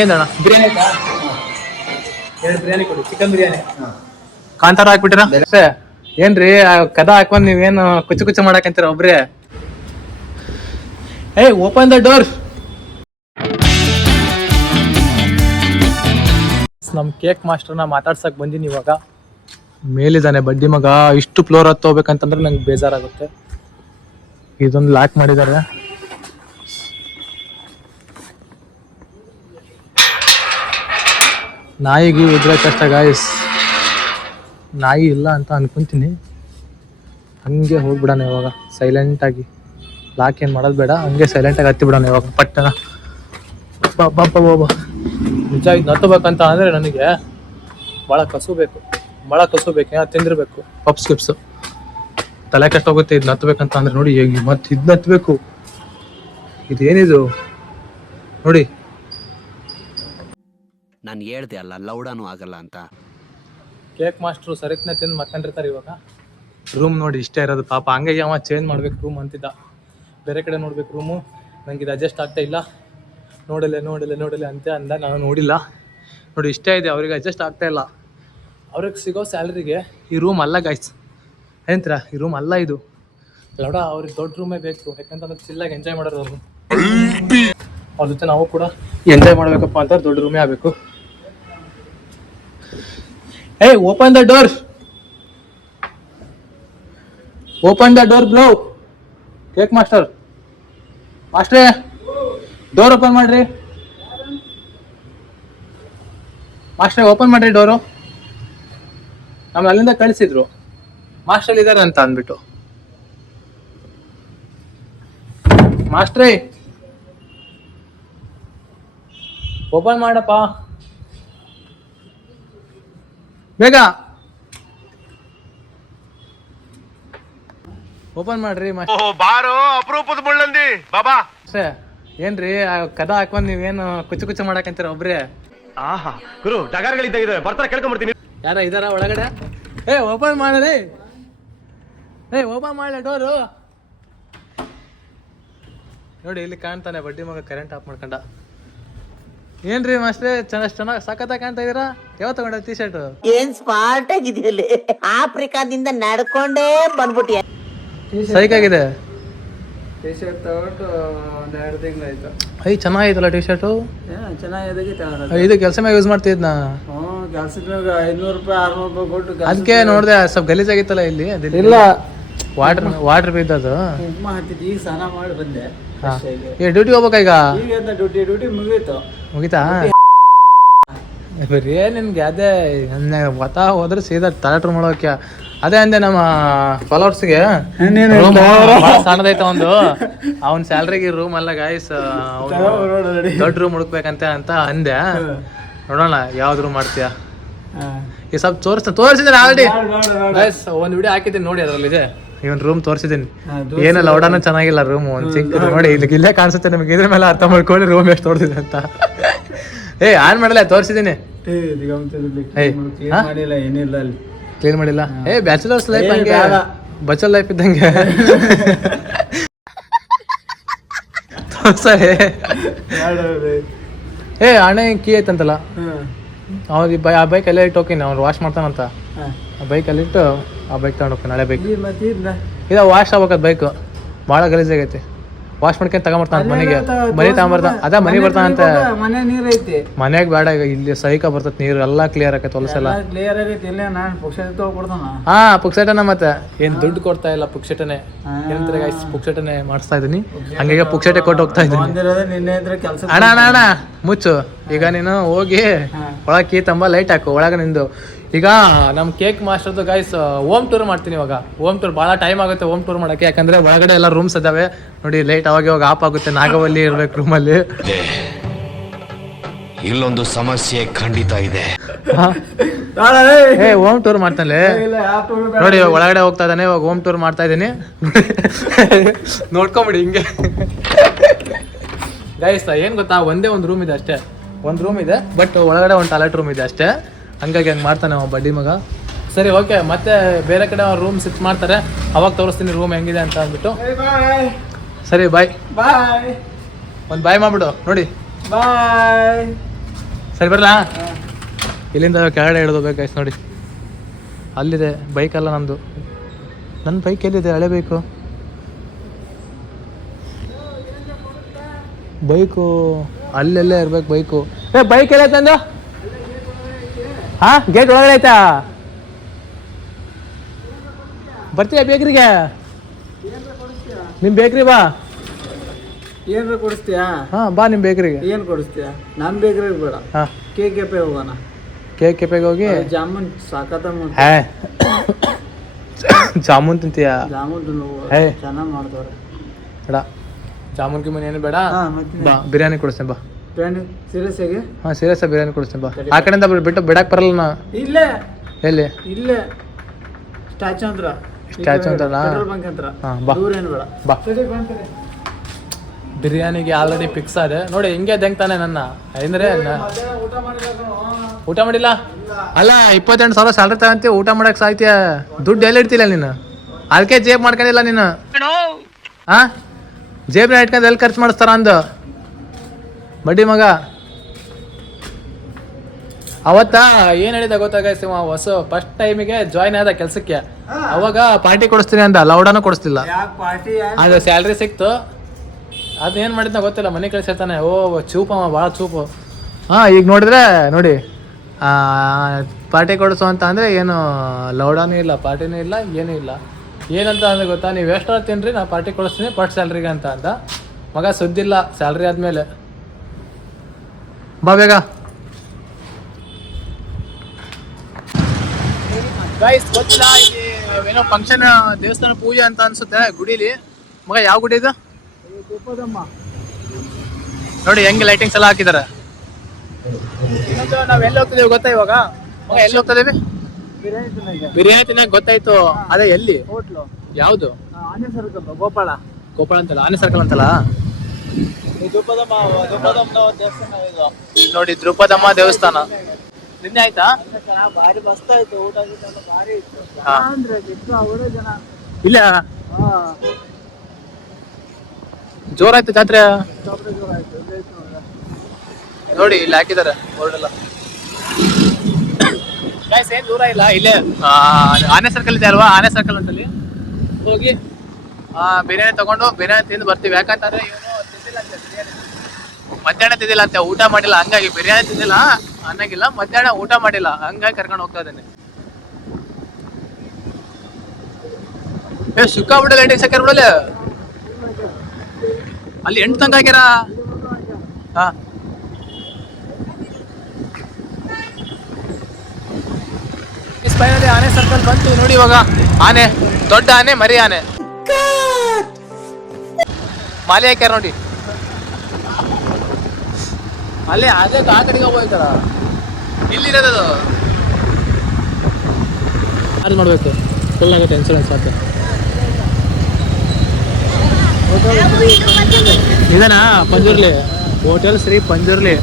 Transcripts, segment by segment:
ಏನಣ್ಣ ಬಿರಿಯಾನಿ ಆಯ್ತಾ? ಎರಡು ಬಿರಿಯಾನಿ ಕೊಡಿ ಚಿಕನ್ ಬಿರಿಯಾನಿ. ಕಾಂತಾರ ಹಾಕ್ಬಿಟ್ಟಿರ? ಏನ್ರಿ ಆ ಕದ ಹಾಕೊಂಡ್ ನೀವೇನು ಕುಚ್ಚು ಕುಚ್ಚು ಮಾಡಕಂತೀರ ಒಬ್ರೇ? ಏಯ್ ಓಪನ್ ದ ಡೋರ್ ನಮ್ ಕೇಕ್ ಮಾಸ್ಟರ್ನ ಮಾತಾಡ್ಸಕ್ ಬಂದೀನಿ ಇವಾಗ. ಮೇಲಿದ್ದಾನೆ ಬಡ್ಡಿ ಮಗ. ಇಷ್ಟು ಫ್ಲೋರ್ ಹತ್ತೋಗ್ಬೇಕಂತಂದ್ರೆ ನಂಗೆ ಬೇಜಾರಾಗುತ್ತೆ. ಇದೊಂದು ಲಾಕ್ ಮಾಡಿದ್ದಾರೆ. ನಾಯಿಗೆ ಇದ್ರೆ ಕಷ್ಟ ಗಾಯಸ್ ನಾಯಿ ಇಲ್ಲ ಅಂತ ಅನ್ಕೊಂತೀನಿ. ಹಂಗೆ ಹೋಗ್ಬಿಡೋಣ ಇವಾಗ ಸೈಲೆಂಟಾಗಿ ಲಾಕ್ ಏನು ಮಾಡೋದು ಬೇಡ, ಹಂಗೆ ಸೈಲೆಂಟಾಗಿ ಹತ್ತಿ ಬಿಡೋಣ ಇವಾಗ ಪಟ್ಟಣ ನಿಜ ಇದು ನತ್ತಬೇಕಂತ ಅಂದರೆ ನನಗೆ ಭಾಳ ಕಸು ಬೇಕು. ಭಾಳ ಕಸು ಬೇಕು ಏನೋ ತಿಂದಿರಬೇಕು? ಪಪ್ಸ್ ಗಿಪ್ಸು ತಲೆ ಕಷ್ಟ ಹೋಗುತ್ತೆ ಇದು ನತ್ತಬೇಕಂತ ಅಂದ್ರೆ ನೋಡಿ ಮತ್ತೆ ಇದು ನತ್ತಬೇಕು ಇದೇನಿದು? ನೋಡಿ. ನಾನು ಹೇಳ್ದೆ ಅಲ್ಲ ಲೌಡಾನು ಆಗಲ್ಲ ಅಂತ. ಕೇಕ್ ಮಾಸ್ಟ್ರು ಸರಿತ್ನೆ ತಿಂದು ಮಕ್ಕಂಡಿರ್ತಾರೆ ಇವಾಗ? ರೂಮ್ ನೋಡಿ ಇಷ್ಟೇ ಇರೋದು ಪಾಪ ಹಂಗೆ ಅವ ಚೇಂಜ್ ಮಾಡ್ಬೇಕು ರೂಮ್ ಅಂತಿದ್ದ. ಬೇರೆ ಕಡೆ ನೋಡ್ಬೇಕು ರೂಮು ನಂಗೆ ಇದು ಅಡ್ಜಸ್ಟ್ ಆಗ್ತಾ ಇಲ್ಲ. ನೋಡಲೆ ನೋಡಲೆ ನೋಡಲೆ ಅಂತ ಅಂದ ನಾನು ನೋಡಿಲ್ಲ. ನೋಡಿ ಇಷ್ಟೇ ಇದೆ ಅವ್ರಿಗೆ ಅಡ್ಜಸ್ಟ್ ಆಗ್ತಾ ಇಲ್ಲ. ಅವ್ರಿಗೆ ಸಿಗೋ ಸ್ಯಾಲ್ರಿಗೆ ಈ ರೂಮ್ ಅಲ್ಲ ಗಾಯ್ಸ್ ಏನಂತೀರ? ಈ ರೂಮ್ ಅಲ್ಲ ಇದು. ಲೌಡ ಅವ್ರಿಗೆ ದೊಡ್ಡ ರೂಮೇ ಬೇಕು ಯಾಕಂತಂದ್ರೆ ಚಿಲ್ಲಾಗಿ ಎಂಜಾಯ್ ಮಾಡೋರು ಅವರು. ಅವ್ರ ಜೊತೆ ನಾವು ಕೂಡ ಎಂಜಾಯ್ ಮಾಡಬೇಕಪ್ಪ ಅಂತ ದೊಡ್ಡ ರೂಮೇ ಆಗಬೇಕು. Hey, open the door. Open the door, bro. Cake master ಮಾಸ್ಟ್ರೇ door open ಮಾಡ್ರಿ. ಮಾಸ್ಟ್ರೇ ಓಪನ್ ಮಾಡ್ರಿ ಡೋರು ನಮ್ಮ ಅಲ್ಲಿಂದ ಕಳಿಸಿದ್ರು. ಮಾಸ್ಟರ್ ಇದಾರೆ ಅಂತ ಅಂದ್ಬಿಟ್ಟು. ಮಾಸ್ಟ್ರೇ ಓಪನ್ ಮಾಡಪ್ಪ. ಬೇಗ. ಓಪನ್ ಮಾಡ್ರಿ ಮತ್ತೆ. ಬಾರೋ ಅಪರೂಪದ ಮುಳ್ಳಂದಿ. ಬಾಬಾ. ಸೇ ಏನ್ರಿ ಆ ಕದ ಹಾಕೊಂಡ್ ನೀವೇನು ಕುಚ್ಚು ಕುಚ್ಚು ಮಾಡಕಂತೀರ ಒಬ್ರೇ? ಆಹಾ ಗುರು ಡಗಾರ್ಗಳಿದ್ದಾಗ ಬರ್ತಾರೆ ಕೇಳ್ಕೊಂಡ್ಬಿಡ್ತೀನಿ ಯಾರ ಇದಾರ ಒಳಗಡೆ? ಏ ಓಪನ್ ಮಾಡ್ರಿ ಏ ಓಪನ್ ಮಾಡಲ ಡೋರು ನೋಡಿ ಇಲ್ಲಿ ಕಾಣ್ತಾನೆ ಬಡ್ಡಿ ಮಗ ಕರೆಂಟ್ ಆಫ್ ಮಾಡ್ಕೊಂಡ. ಏನ್ರಿ ಮಾಸ್ಟ್ರೆ ಚೆನ್ನಾಗ್ ಚೆನ್ನಾಗಿ ಸಖತ್ ಕಾಣ್ತಾ ಇದೀರಾ? ಯಾವ ತಗೊಂಡ ಟಿ ಶರ್ಟ್ ಏನ್ ಸ್ಮಾರ್ಟ್ ಆಗಿದೆಯಲ್ಲಿ ಆಫ್ರಿಕಾದಿಂದ ನಡ್ಕೊಂಡೇ ಬಂದ್ಬಿಟ್ಟಿ ಸೈಕ್ ಆಗಿದೆ ಟಿ ಶರ್ಟ್ ತಗೊಂಡು ಒಂದು ಎರಡು ತಿಂಗಳಾಯ್ತು ಐ ಚೆನ್ನಾಗೈತಲ್ಲ ಟಿ ಶರ್ಟು ಚೆನ್ನಾಗಿ ಇದು ಕೆಲಸ ಮ್ಯಾಗ ಯೂಸ್ ಮಾಡ್ತಿದ್ನ? ಕೆಲ್ಸದ ಮ್ಯಾಗ ಐನೂರು ರೂಪಾಯಿ ಆರ್ನೂರು ರೂಪಾಯಿ ಕೊಟ್ಟು ಅದಕ್ಕೆ ನೋಡ್ದೆ ಸ್ವಲ್ಪ ಗಲೀಜಾಗಿತ್ತಲ್ಲ ಇಲ್ಲಿ ಇಲ್ಲ. ವಾಟರ್ ವಾಟರ್ ಬಿದ್ದದು ಉಪ್ಮಾ ಹತ್ತಿದ್ದು ಈಗ ಸ್ನಾನ ಮಾಡಿ ಬಂದೆ. ಏ ಡ್ಯೂಟಿ ಹೋಗ್ಬೇಕಾ ಈಗ? ಡ್ಯೂಟಿ ಡ್ಯೂಟಿ ಮುಗೀತು. ಮುಗಿತಾ? ಬರೀ ನಿನ್ಗೆ ಅದೇ ನನ್ನ ಒತ್ತ ಹೋದ್ರೆ ಸೀದಾ ತಲಾಟ್ರ್ ಮಾಡೋಕೆ ಅದೇ ಅಂದೆ ನಮ್ಮ ಫಾಲೋವರ್ಸ್ಗೆ ಸಣ್ಣದೈತೆ ಸಣ್ಣದೈತ ಒಂದು. ಅವ್ನ ಸ್ಯಾಲ್ರಿಗೆ ರೂಮ್ ಅಲ್ಲ ಗಾಯ್ಸ್ ದೊಡ್ಡ ರೂಮ್ ಹುಡುಕ್ಬೇಕಂತ ಅಂತ ಅಂದೆ. ನೋಡೋಣ ಯಾವ್ದು ರೂಮ್ ಮಾಡ್ತೀಯ? ಈ ಸ್ವಲ್ಪ ತೋರಿಸ್ತ ತೋರಿಸಿದ್ರೆ ಆಲ್ರೆಡಿ ಗಾಯ್ಸ್ ಒಂದು ವಿಡಿಯೋ ಹಾಕಿದ್ದೀನಿ ನೋಡಿ ಅದರಲ್ಲಿ ಇದೆ ಇವನ್ ರೂಮ್ ತೋರಿಸಿದೀನಿ. ಏನಲ್ಲ ಲೌಡಾನು ಚೆನ್ನಾಗಿಲ್ಲ ರೂಮ್ ಒಂದು ಚಿಕ್ಕ ನೋಡಿ ಇಲ್ಲಿ ಇಲ್ಲೇ ಕಾಣಿಸುತ್ತೆ ನಿಮಗೆ ಇದ್ರ ಮೇಲೆ ಅರ್ಥ ಮಾಡ್ಕೊಳ್ಳಿ ರೂಮ್ ಎಷ್ಟು ತೋರಿಸಿದೆ ಅಂತ. ಏ ಆನ್ ಮಾಡಲ್ಲ ತೋರಿಸಿದ್ದೀನಿ ಕ್ಲೀನ್ ಮಾಡಿಲ್ಲ ಏ ಬ್ಯಾಚುಲರ್ಸ್ ಲೈಫ್ ಹಂಗೆ. ಬಚಲ್ ಲೈಫ್ ಇದ್ದಂಗೆ. ಸರಿ ಏ ಅಣ್ಣ ಕೀ ಐತಂತಲ್ಲ? ಅವ್ನು ಬೈ ಆ ಬೈಕ್ ಅಲ್ಲೇ ಇಟ್ಟು ಹೋಗ್ತೀನಿ ಅವ್ನು ವಾಶ್ ಮಾಡ್ತಾನಂತ. ಆ ಬೈಕ್ ಅಲ್ಲಿ ಇಟ್ಟು ಆ ಬೈಕ್ ತಗೊಂಡು ಹೋಗ್ತೀನಿ ಹಳೆ ಬೈಕ್ ಮತ್ತೆ ಇದು ವಾಶ್ ಆಗ್ಬೇಕಾದ್ ಬೈಕ್ ಭಾಳ ಗಲೀಜಾಗೈತಿ. ವಾಶ್ ಮಾಡ್ಕೊಂಡ್ ತಗೊಂಬರ್ತಾನ ಮನೆಗೆ. ಮನೆ ತಗೊಂಬರ್ತಾನ. ಅದ ಮನೆ ಬರ್ತಾನಂತ. ಮನೆ ನೀರ್ ಐತಿ. ಮನ್ಯಾಗ ಬೇಡ ಈಗ ಇಲ್ಲಿ ಸಹಿಕ ಬರ್ತೈತಿ ನೀರು ಎಲ್ಲಾ ಕ್ಲಿಯರ್ ಆಕೈತಿ ಹೊಲಸೆಲ್ಲ. ಕ್ಲಿಯರ್ ಆಗೈತಿ ಇಲ್ಲೇ ನಾನು ಕೊಡ್ತಾನ ಹಾ ಪುಕ್ಸಟನ ಮತ್ತೆ. ಏನ್ ದುಡ್ಡು ಕೊಡ್ತಾ ಇಲ್ಲ ಪುಕ್ಸಟನೆ ಏನಂತಾರೆ ಗಾಯ್ಸ್ ಪುಕ್ಸಟನೆ ಮಾಡಿಸ್ತಾ ಇದೀನಿ? ಹಂಗಾಗಿ ಪುಕ್ಸಟೆ ಕೊಟ್ಟು ಹೋಗ್ತಾ ಕೆಲಸ ಅಣ್ಣ ಅಣ್ಣ ಅಣ್ಣ ಮುಚ್ಚು. ಈಗ ನೀನು ಹೋಗಿ ಒಳಗೆ ಕೀ ತಂಬ ಲೈಟ್ ಹಾಕು. ಒಳಗೆ ನಿಂದು. ಈಗ ನಮ್ಮ ಕೇಕ್ ಮಾಸ್ಟರ್ದು ಗೈಸ್ ಹೋಮ್ ಟೂರ್ ಮಾಡ್ತೀನಿ ಇವಾಗ. ಹೋಮ್ ಟೂರ್ ಭಾಳ ಟೈಮ್ ಆಗುತ್ತೆ ಹೋಮ್ ಟೂರ್ ಮಾಡಕ್ಕೆ. ಯಾಕಂದ್ರೆ ಒಳಗಡೆ ಎಲ್ಲ ರೂಮ್ಸ್ ಇದ್ದಾವೆ. ನೋಡಿ ಲೈಟ್ ಅವಾಗ ಇವಾಗ ಆಫ್ ಆಗುತ್ತೆ. ನಾಗವಲ್ಲಿ ಇರ್ಬೇಕು ರೂಮಲ್ಲಿ ಇಲ್ಲೊಂದು ಸಮಸ್ಯೆ ಖಂಡಿತ ಇದೆ. ಏ ಹೋಮ್ ಟೂರ್ ಮಾಡ್ತಾನೆ. ನೋಡಿ ಇವಾಗ ಒಳಗಡೆ ಹೋಗ್ತಾ ಇದ್ದಾನೆ. ಇವಾಗ ಹೋಮ್ ಟೂರ್ ಮಾಡ್ತಾ ಇದ್ದೀನಿ. ನೋಡ್ಕೊಂಬಿಡಿ ಹಿಂಗೆ. ಗೈಸ್ ಏನು ಗೊತ್ತಾ? ಒಂದೇ ಒಂದು ರೂಮ್ ಇದೆ ಅಷ್ಟೇ. ಒಂದು ರೂಮ್ ಇದೆ ಬಟ್ ಒಳಗಡೆ ಒಂದು ಟಾಯ್ಲೆಟ್ ರೂಮ್ ಇದೆ ಅಷ್ಟೇ. ಹಂಗಾಗಿ ಹಂಗೆ ಮಾಡ್ತಾನೆ ಅವ ಬಡ್ಡಿ ಮಗ. ಸರಿ ಓಕೆ ಮತ್ತೆ ಬೇರೆ ಕಡೆ ರೂಮ್ ಸಿಫ್ಟ್ ಮಾಡ್ತಾರೆ. ಅವಾಗ ತೋರಿಸ್ತೀನಿ ರೂಮ್ ಹೆಂಗಿದೆ ಅಂತ ಅಂದ್ಬಿಟ್ಟು. ಸರಿ ಬಾಯ್ ಬಾಯ್ ಒಂದು ಬಾಯ್ ಮಾಡ್ಬಿಡು ನೋಡಿ. ಬಾಯ್ ಸರಿ ಬರಲಾ? ಇಲ್ಲಿಂದ ಕೆಳಗಡೆ ಹಿಡಿದು ಬೇಕಾಯ್ತು ನೋಡಿ. ಅಲ್ಲಿದೆ ಬೈಕ್ ಅಲ್ಲ ನಂದು. ನನ್ನ ಬೈಕ್ ಎಲ್ಲಿದೆ ಹಳೆ ಬೈಕು ಬೈಕು ಅಲ್ಲೆಲ್ಲೇ ಇರ್ಬೇಕು ಬೈಕು ಏ ಬೈಕ್ ಎಲ್ಲ ತಂದು ಹಾ ಗೇಟ್ ಒಳಗಡೆ ಆಯ್ತಾ? ಬರ್ತೀಯ ಬೇಕ್ರಿಗೆ? ನಿಮ್ ಬೇಕ್ರಿ ಬಾ. ಏನ್ರ ಕೊಡಿಸ್ತೀಯಾ? ಹಾ ಬಾ ನಿಮ್ಮ ಬೇಕ್ರಿಗೆ. ಏನ್ ಕೊಡಿಸ್ತೀಯಾ? ನಮ್ ಬೇಕ್ರಿ ಬೇಡ. ಹಾ. ಕೆ ಹೋಗೋಣ. ಕೇಕ್ ಕೆಪೆಗೆ ಹೋಗಿ. ಜಾಮೂನ್ ಸಾಕತ್ತ ಹೇ. ಜಾಮೂನ್ ತಿಂತೀಯ? ಜಾಮೂನ್ ಹೇ. ಚೆನ್ನಾಗಿ ಮಾಡ್ತಾರೆ ಬೇಡ. ಜಾಮೂನ್ ಗಿಮೂನ್ ಏನು ಬೇಡ. ಬಾ ಬಿರಿಯಾನಿ ಕೊಡಿಸ್ತೇನೆ ಬಾ. ಪ್ಯಾನ್ ಸೀರಿಯಸ್ ಆಗಿ? ಹಾಂ ಸೀರಿಯಸ್ ಬಿರಿಯಾನಿ ಕೊಡಿಸ್ತೀನಿ ಬಾ. ಆ ಕಡೆಯಿಂದ ಬಿಟ್ಟು ಬಿಡಕ್ಕೆ ಬರಲ್ಲ ನಾ. ಇಲ್ಲ. ಎಲ್ಲಿ? ಇಲ್ಲೇ. ಸ್ಟ್ಯಾಚು ಹತ್ರ. ಸ್ಟ್ಯಾಚು ಹತ್ರನಾ? ಪೆಟ್ರೋಲ್ ಬಂಕ್ ಹತ್ರ. ಹಾ, ಬಾ. ದೂರ ಏನು ಬೇಡ. ಬಾ. ಸರಿ ಬಂತಾರೆ ಬಿರಿಯಾನಿಗೆ ಆಲ್ರೆಡಿ ಫಿಕ್ಸ್ ಆದೆ. ನೋಡಿ ಹಿಂಗೆ ದೆಂಗ್ತಾನೆ ನನ್ನ. ಅಂದ್ರೆ ಊಟ ಮಾಡಿಲ್ಲ ಊಟ ಮಾಡಿಲ್ಲ? ಅಲ್ಲ ಇಪ್ಪತ್ತೆಂಟು ಸಾವಿರ ಸ್ಯಾಲ್ರಿ ತಗಂತೀವಿ ಊಟ ಮಾಡಕ್ ಸಾಯ್ತೀಯ? ದುಡ್ಡು ಎಲ್ಲಿ ಇಡ್ತಿಲ್ಲ ನೀನು? ಅದಕ್ಕೆ ಜೇಬ್ ಮಾಡ್ಕೊಂಡಿಲ್ಲ ನೀನು? ಹಾ ಜೇಬ್ನ ಇಟ್ಕೊಂಡು ಎಲ್ಲಿ ಖರ್ಚು ಮಾಡಿಸ್ತಾರ ಅಂದು? ಬಡ್ಡಿ ಮಗ. ಅವತ್ತ? ಏನ್ ಹೇಳಿದ ಗೊತ್ತಾಗ ಹೊಸ ಫಸ್ಟ್ ಟೈಮಿಗೆ ಜಾಯ್ನ್ ಆದ ಕೆಲ್ಸಕ್ಕೆ. ಅವಾಗ ಪಾರ್ಟಿ ಕೊಡಿಸ್ತೀನಿ ಅಂತ ಲೌಡಾನು ಕೊಡಿಸ್ತಿಲ್ಲ ಅದು ಸ್ಯಾಲ್ರಿ ಸಿಕ್ತು. ಅದೇನ್ ಮಾಡಿದ್ನ ಗೊತ್ತಿಲ್ಲ ಮನೆ ಕಳಿಸಿರ್ತಾನೆ ಓ ಚೂಪಮ್ಮ ಭಾಳ ಚೂಪು. ಹಾ ಈಗ ನೋಡಿದ್ರೆ ನೋಡಿ ಪಾರ್ಟಿ ಕೊಡಿಸು ಅಂತ ಅಂದರೆ ಏನು ಲೌಡಾನೂ ಇಲ್ಲ ಪಾರ್ಟಿನೂ ಇಲ್ಲ ಏನೂ ಇಲ್ಲ. ಏನಂತ ಅಂದ್ರೆ ಗೊತ್ತಾ ನೀವು ಎಷ್ಟು ತಿನ್ರಿ ನಾ ಪಾರ್ಟಿ ಕೊಡಿಸ್ತೀನಿ ಫಸ್ಟ್ ಸ್ಯಾಲ್ರಿಗೆ ಅಂತ ಅಂತ ಮಗ ಸುದ್ದಿಲ್ಲ ಸ್ಯಾಲ್ರಿ ಆದಮೇಲೆ. ಬಾ ಬೇಗ. ಗೈಸ್ ಗೊತ್ತಿಲ್ಲ ಇಲ್ಲಿ ಏನೋ ಫಂಕ್ಷನ್ ದೇವಸ್ಥಾನ ಪೂಜೆ ಅಂತ ಅನ್ಸುತ್ತೆ ಗುಡಿಲಿ. ಮಗ ಯಾವ ಗುಡಿ ಇದು? ನೋಡಿ ಹೆಂಗೆ ಲೈಟಿಂಗ್ಸ್ ಎಲ್ಲ ಹಾಕಿದ್ದಾರೆ ನಾವ್ ಎಲ್ಲಿ ಹೋಗ್ತಿದೀವಿ ಗೊತ್ತಾ ಇವಾಗ? ಮಗ ಎಲ್ಲಿ ಹೋಗ್ತಾ ಇದೀವಿ? ಬಿರಿಯಾನಿ ತಿನ್ನ ಬಿರಿಯಾನಿ ತಿನ್ನಕ್ ಗೊತ್ತಾಯ್ತು. ಅದೇ ಎಲ್ಲಿ? ಹೋಟ್ಲು. ಯಾವ್ದು? ಆನೆ ಸರ್ಕಲ್ ಗೋಪಾಳ ಗೋಪಾಳ ಅಂತಲ್ಲ ಆನೆ ಸರ್ಕಲ್ ಅಂತಲ್ಲ ದುಪ್ಪದಮ್ಮ ದುಪ್ಪದಮ್ಮ ದೇವಸ್ಥಾನ ಇದು ನೋಡಿ ದ್ರುಪದಮ್ಮ ದೇವಸ್ಥಾನ. ನಿನ್ನೆ ಆಯ್ತಾ? ಭಾರಿ ಮಸ್ತ್ ಆಯ್ತು ಊಟ ಭಾರಿ ಇತ್ತು. ಜನ. ಇಲ್ಲ? ಜೋರಾಯ್ತು ಜಾತ್ರೆ. ನೋಡಿ ಇಲ್ಲಿ ಹಾಕಿದ್ದಾರೆ ಬೋರ್ಡ್ ಎಲ್ಲ. ಏನ್ ದೂರ ಇಲ್ಲ ಇಲ್ಲೇ. ಆ, ಆನೆ ಸರ್ಕಲ್ ಇದೆ ಅಲ್ವಾ? ಆನೆ ಸರ್ಕಲ್ ಅಂತಲ್ಲಿ ಹೋಗಿ. ಆ, ಬಿರಿಯಾನಿ ತಗೊಂಡು ಬಿರಿಯಾನಿ ತಿಂದು ಬರ್ತೀವಿ. ಯಾಕಂತಂದ್ರೆ ಇವನು ಮಧ್ಯಾಹ್ನ ತಿಂದಿಲ್ಲ ಅಂತ ಊಟ ಮಾಡಿಲ್ಲ. ಹಂಗಾಗಿ ಬಿರಿಯಾನಿ ತಿಂದಿಲ್ಲ ಅನ್ನಂಗಿಲ್ಲ. ಮಧ್ಯಾಹ್ನ ಊಟ ಮಾಡಿಲ್ಲ ಹಂಗಾಗಿ ಕರ್ಕೊಂಡು ಹೋಗ್ತಾ ಇದ್ದೇನೆ. ಏ ಸಿಕ್ಕಾಬಿಟ್ಟೆ ಲೈಟಿಂಗ್ ಸಕ್ಕರೆ ಬಿಡಲ್ಲ. ಅಲ್ಲಿ ಎಂಟು ತಂಗ ಹಾಕ್ಯಾರ? ಹಾ. ಫೈನಲಿ ಆನೆ ಸರ್ಕಲ್ ಬಂತು ನೋಡಿ ಇವಾಗ. ಆನೆ ದೊಡ್ಡ ಆನೆ ಮರಿ ಆನೆ. ಮಾಲೆ ಹಾಕ್ಯಾರ ನೋಡಿ. ಅಲ್ಲಿ ಅದೇ ಆ ಕಡೆಗೆ ಹೋಗ್ತಾರ ಇಲ್ಲಿರೋದು ಅದು? ಮಾಡಬೇಕು? ಫುಲ್ ಆಗುತ್ತೆ ಇನ್ಸೂರೆನ್ಸ್ ಮತ್ತೆ. ಇದನಾ? ಪಂಜುರ್ಲಿ. ಹೋಟೆಲ್ ಶ್ರೀ ಪಂಜುರ್ಲಿ.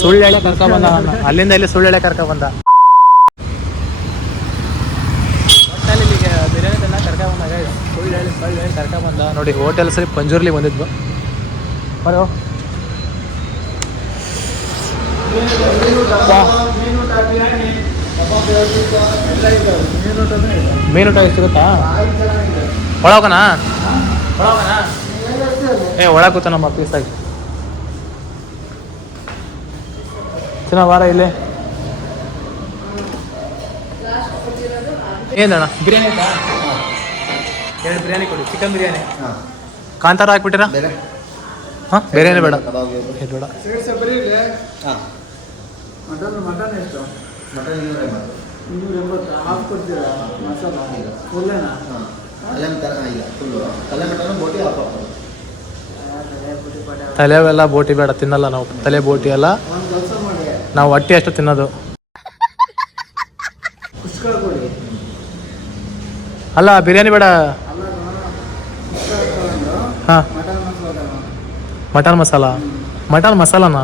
ಸುಳ್ಳು ಹೇಳಿ ಕರ್ಕೊ ಬಂದ ಅಲ್ಲಿಂದ ಇಲ್ಲಿ ಸುಳ್ಳು ಹೇಳಿ ಕರ್ಕೊ ಬಂದ. ಸುಳ್ಳು ಹೇಳಿ ಸುಳ್ಳು ಹೇಳಿ ಕರ್ಕೊ ಬಂದ? ನೋಡಿ ಹೋಟೆಲ್ ಸರಿ ಪಂಜೂರ್ಲಿ ಬಂದಿದ್ವು ಬರೋ. ಮೀನು ಎಷ್ಟು ಸಿಗುತ್ತಾ? ಒಳಗೋಣ ಏ, ಒಳಗೆ ಕೂತ ನಮ್ಮ ಪೀಸಾಗಿ ಚೆನ್ನಾಗಿ ವಾರ ಇಲ್ಲಿ. ಏನಣ್ಣ ಬಿರಿಯಾನಿ ಎರಡು ಬಿರಿಯಾನಿ ಕೊಡಿ ಚಿಕನ್ ಬಿರಿಯಾನಿ. ಕಾಂತಾರ ಹಾಕ್ಬಿಟ್ಟಿರಾ? ಹಾಂ ಬೇರೆನೇ ಬೇಡ. ಇದು ಬೇಡ. ಬರೀ. ಇಲ್ಲೇ. ಮಟನ್ ಮಟನ್ ಎಷ್ಟು? ಇನ್ನೂರ ಎಂಬತ್ತು. ಹಾಫ್ ಕೊಡ್ತೀರಾ? ಮಸಾಲ? ಫುಲ್ಲೇನಾ ತಲೆ ಮಟನ್ ಬೋಟಿ ಬೇಡ ತಿನ್ನಲ್ಲ ನಾವು. ತಲೆ ಬೋಟಿ ಎಲ್ಲ ನಾವು ಹೊಟ್ಟೆ ಅಷ್ಟು ತಿನ್ನೋದು. ಅಲ್ಲ ಬಿರಿಯಾನಿ ಬೇಡ. ಅಲ್ಲ ಹಾಂ. Mutton masala? Mutton masala mutton ಮಸಾಲನಾ?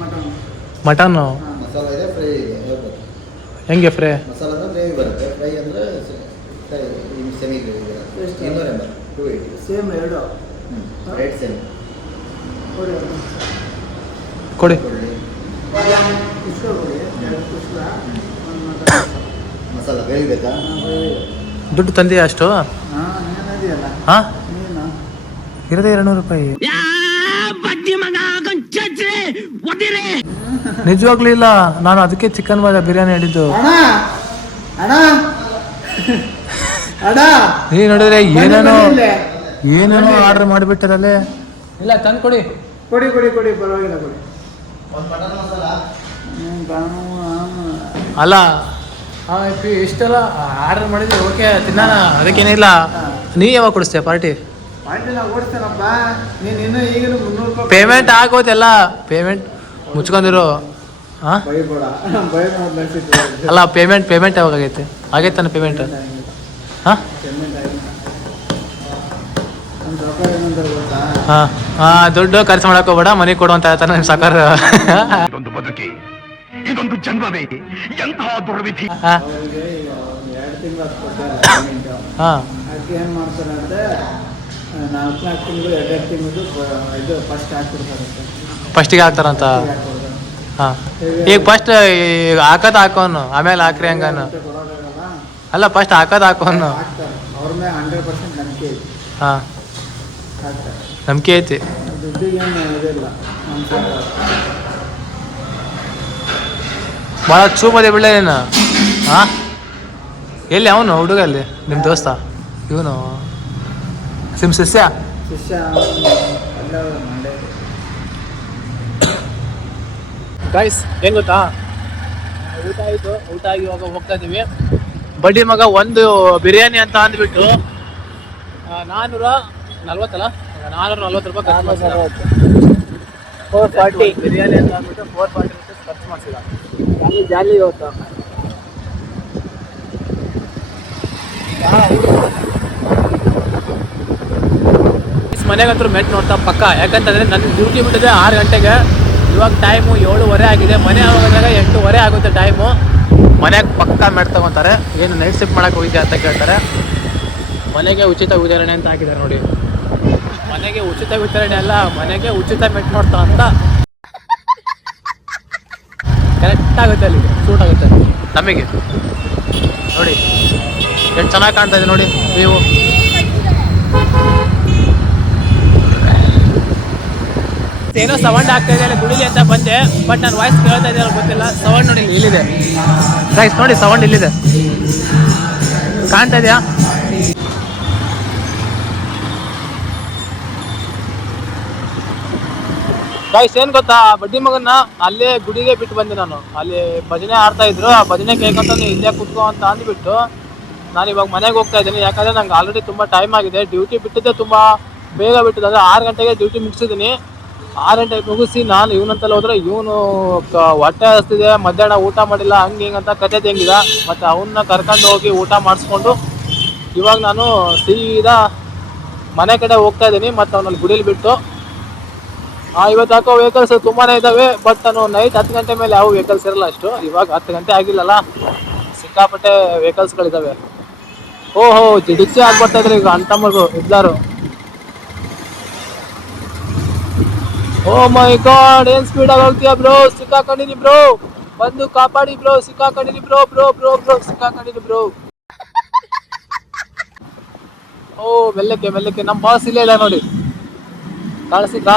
Mutton ಮಟನ್ನು? ಮಸಾಲ ಇದೆ ಫ್ರೈ? ಇದೆ ಹೆಂಗೆ ಫ್ರೈ ಕೊಡಿ. ದುಡ್ಡು ತಂದೆಯಾ ಅಷ್ಟು? ಹಾ? ಇರದೇ ಎರಡು ನೂರು ರೂಪಾಯಿ ನಿಜವಾಗ್ಲೂ ಇಲ್ಲ ನಾನು ಅದಕ್ಕೆ ಚಿಕನ್ ಬಿರಿಯಾನಿ ಹೇಳಿದ್ದು ಅಣ್ಣ ಅಣ್ಣ. ಅಣ್ಣ. ನೀ ನೋಡಿದ್ರೆ ಏನೇನೋ. ಏನೇನೋ ಆರ್ಡರ್ ಮಾಡಿಬಿಟ್ಟಿರಲ್ಲೇ ಇಲ್ಲ ತಂದು ಕೊಡಿ. ಕೊಡಿ ಕೊಡಿ ಕೊಡಿ ಪರವಾಗಿಲ್ಲ ಕೊಡಿ. ಅಲ್ಲ. ಇಷ್ಟೆಲ್ಲ ಆರ್ಡರ್ ಮಾಡಿದ್ರೆ ಓಕೆ ತಿನ್ನೋಣ ಅದಕ್ಕೇನಿಲ್ಲ. ನೀ ಯಾವಾಗ ಕೊಡಿಸ್ತೀಯ ಪಾರ್ಟಿ? ಓಡಿಸ್ತೇನಪ್ಪ ನೀನು ಇನ್ನೂ ಈಗಲೂ ಮುನ್ನೂರು ರೂಪಾಯಿ ಪೇಮೆಂಟ್ ಆಗೋದೆಲ್ಲ ಪೇಮೆಂಟ್ ಮುಚ್ಕೊಂಡಿರೋ. ಹಾಂ ಅಲ್ಲ ಪೇಮೆಂಟ್ ಪೇಮೆಂಟ್ ಯಾವಾಗ ಆಗೈತೆ? ಆಗೈತಾನೆ ಪೇಮೆಂಟ್ ಹಾಂ ಹಾಂ ಹಾಂ ದುಡ್ಡು ಖರ್ಚು ಮಾಡಕ್ ಹೋಗ್ಬೇಡ ಮನೆ ಕೊಡು ಅಂತ ಹೇಳ್ತಾನೆ ನಿಮ್ಮ ಸಾಕಾರ. ಇದೊಂದು ಬದುಕಿ ಇದೊಂದು ಜನ್ಮವೇ ಎಂತಹ ದುರ್ವಿಧಿ. ಹಾಂ ನಾಲ್ಕು ನಾಲ್ಕು ತಿಂಗಳು ಎರಡೆರಡು ತಿಂಗಳು ಇದು ಫಸ್ಟ್ ಫಸ್ಟಿಗೆ ಹಾಕ್ತಾರಂತ? ಹಾಂ. ಈಗ ಫಸ್ಟ್ ಹಾಕೋದು ಹಾಕೋನು ಆಮೇಲೆ ಹಾಕ್ರಿ ಹಂಗನು. ಅಲ್ಲ ಫಸ್ಟ್ ಹಾಕೋದು ಹಾಕೋನು. ಹಾಕ್ತಾರೆ. ಅವ್ರ ಮೇಲೆ ಹಂಡ್ರೆಡ್ ಪರ್ಸೆಂಟ್ ನಂಬಿಕೆ ಐತಿ. ಹಾಂ. ನಂಬಿಕೆ ಐತಿ. ದುಡ್ಡಿಗೇನು ಇದಿಲ್ಲ. ಭಾಳ ಚೂಪದೆ ಹಾಂ? ಎಲ್ಲಿ ಅವನು ಹುಡುಗ ಅಲ್ಲಿ? ನಿಮ್ಮ ದೋಸ್ತ? ಇವನು? ಸಿಮ್ ಸಸ್ಯ ಶಿಷ್ಯ ಮಾಡೇ ಗೈಸ್ ಹೆಂಗ್ ಗೊತ್ತಾ? ಊಟ ಆಯಿತು ಊಟ ಆಗಿ ಇವಾಗ ಹೋಗ್ತಾ ಇದ್ದೀವಿ. ಬಡ್ಡಿ ಮಗ ಒಂದು ಬಿರಿಯಾನಿ ಅಂತ ಅಂದ್ಬಿಟ್ಟು ನಾನ್ನೂರ ನಲ್ವತ್ತಲ್ಲ? ನಾನ್ನೂರ ನಲ್ವತ್ತು ರೂಪಾಯಿ ಖರ್ಚು ಮಾಡಿಸಿದ ಫೋರ್ ಫಾರ್ಟಿ ಬಿರಿಯಾನಿ ಅಂತ ಅಂದ್ಬಿಟ್ಟು ಫೋರ್ ಫಾರ್ಟಿ ರುಪೀಸ್ ಖರ್ಚು ಮಾಡಿಸಿದ ಜಾಲಿ ಜಾಲಿ ಇವತ್ತು. ಮನೆಗೆ ಹತ್ರ ಮೆಟ್ ನೋಡ್ತಾ ಪಕ್ಕ. ಯಾಕಂತಂದರೆ ನನ್ನ ಡ್ಯೂಟಿ ಬಿಟ್ಟಿದೆ ಆರು ಗಂಟೆಗೆ. ಇವಾಗ ಟೈಮು ಏಳುವರೆ ಆಗಿದೆ. ಮನೆ ಆಗೋದಾಗ ಎಂಟೂವರೆ ಆಗುತ್ತೆ ಟೈಮು ಮನೆಗೆ ಪಕ್ಕ ಮೆಟ್ ತಗೊತಾರೆ. ಏನು ನೈಟ್ ಶಿಫ್ಟ್ ಮಾಡೋಕೆ ಹೋಗಿದೆ ಅಂತ ಕೇಳ್ತಾರೆ. ಮನೆಗೆ ಉಚಿತ ವಿತರಣೆ ಅಂತ ಹಾಕಿದ್ದಾರೆ ನೋಡಿ. ಮನೆಗೆ ಉಚಿತ ವಿತರಣೆ ಅಲ್ಲ, ಮನೆಗೆ ಉಚಿತ ಮೆಟ್ ನೋಡ್ತಾ ಅಂತ. ಕರೆಕ್ಟ್ ಆಗುತ್ತೆ ಅಲ್ಲಿ. ಸೂಟ್ ಆಗುತ್ತೆ. ನಮಗೆ. ನೋಡಿ, ಎಷ್ಟು ಚೆನ್ನಾಗಿ ಕಾಣ್ತಾ ಇದೆ ನೋಡಿ ನೀವು ಏನೋ ಸೌಂಡ್ ಆಗ್ತಾ ಇದೆ ಗುಡಿಲಿ ಅಂತ ಬಂದೆ ಬಟ್ ನಾನು ವಾಯ್ಸ್ ಕೇಳ್ತಾ ಇದೆಯಲ್ಲ ಗೊತ್ತಿಲ್ಲ. ಸೌಂಡ್ ನೋಡಿ ಇಲ್ಲಿ ಇಲ್ಲಿದೆ. ಗೈಸ್ ನೋಡಿ, ಸೌಂಡ್ ಇಲ್ಲಿದೆ. ಕಾಣ್ತಾ ಇದೆಯಾ? ಗೈಸ್ ಏನ್ ಗೊತ್ತಾ? ಬಡ್ಡಿ ಮಗನ್ನ ಅಲ್ಲೇ ಗುಡಿಗೆ ಬಿಟ್ಟು ಬಂದೆ ನಾನು. ಅಲ್ಲಿ ಭಜನೆ ಆಡ್ತಾ ಇದ್ರು. ಆ ಭಜನೆ ಕೇಳ್ಕೊಂತ ಇಲ್ಲೇ ಕುತ್ಕೋ ಅಂತ ಅಂದ್ಬಿಟ್ಟು ನಾನು ಇವಾಗ ಮನೆಗೆ ಹೋಗ್ತಾ ಇದ್ದೀನಿ. ಯಾಕಂದ್ರೆ ನಂಗೆ ಆಲ್ರೆಡಿ ತುಂಬಾ ಟೈಮ್ ಆಗಿದೆ. ಡ್ಯೂಟಿ ಬಿಟ್ಟಿದ್ದೆ ತುಂಬಾ ಬೇಗ ಬಿಟ್ಟಿದೆ. ಅಂದ್ರೆ ಆರು ಗಂಟೆಗೆ ಡ್ಯೂಟಿ ಮುಗಿಸಿದ್ದೀನಿ. ಆರು ಗಂಟೆಗೆ ಮುಗಿಸಿ ನಾನು ಇವನಂತಲ್ಲಿ ಹೋದ್ರೆ ಇವನು ಹೊಟ್ಟೆ ಹಸ್ತಿದೆ, ಮಧ್ಯಾಹ್ನ ಊಟ ಮಾಡಿಲ್ಲ, ಹಂಗೆ ಹಿಂಗೆ ಅಂತ ಕತೆ ತೆಂಗಿದ. ಮತ್ತೆ ಅವನ್ನ ಕರ್ಕೊಂಡು ಹೋಗಿ ಊಟ ಮಾಡಿಸ್ಕೊಂಡು ಇವಾಗ ನಾನು ಸೀದಾ ಮನೆ ಕಡೆ ಹೋಗ್ತಾ ಇದ್ದೀನಿ, ಮತ್ತೆ ಅವನಲ್ಲಿ ಗುಡಿಲಿ ಬಿಟ್ಟು. ಇವತ್ತು ಹಾಕೋ ವೆಹಿಕಲ್ಸ್ ತುಂಬಾನೇ ಇದಾವೆ ಬಟ್ ನಾನು ನೈಟ್ ಹತ್ತು ಗಂಟೆ ಮೇಲೆ ಯಾವ ವೆಹಿಕಲ್ಸ್ ಇರಲ್ಲ ಅಷ್ಟು. ಇವಾಗ ಹತ್ತು ಗಂಟೆ ಆಗಿಲ್ಲಲ್ಲ, ಸಿಕ್ಕಾಪಟ್ಟೆ ವೆಹಿಕಲ್ಸ್ಗಳಿದ್ದಾವೆ ಓಹೋ ಜಿಡಿಸಿ ಆಗ್ಬರ್ತಾ ಇದ್ರೆ ಈಗ ಅಣ್ತಮ್ಮರು ಇದ್ದಾರು ಓ ಮೈ ಗಾಡ್ ಏನ್ ಸ್ಪೀಡ್ ಆಗಿ ಹೋಗ್ತೀಯ ಬ್ರೋ ಸಿಕ್ಕಾಕೊಂಡಿನಿ ಬ್ರೋ ಬಂದು ಕಾಪಾಡಿ ಬ್ರೋ ಸಿಕ್ಕಾಕೊಂಡಿನಿ ಬ್ರೋ ಬ್ರೋ ಬ್ರೋ ಬ್ರೋ ಸಿಕ್ಕಾಕೊಂಡಿನಿ ಬ್ರೋ ಓ ಮೆಲ್ಲಕ್ಕೆ ಮೆಲ್ಲಕ್ಕೆ. ನಮ್ಮ ಬಾಸ್ ಇಲ್ಲೇ ಇಲ್ಲ ನೋಡಿ. ಕಾಣಿಸಿದ್ರಾ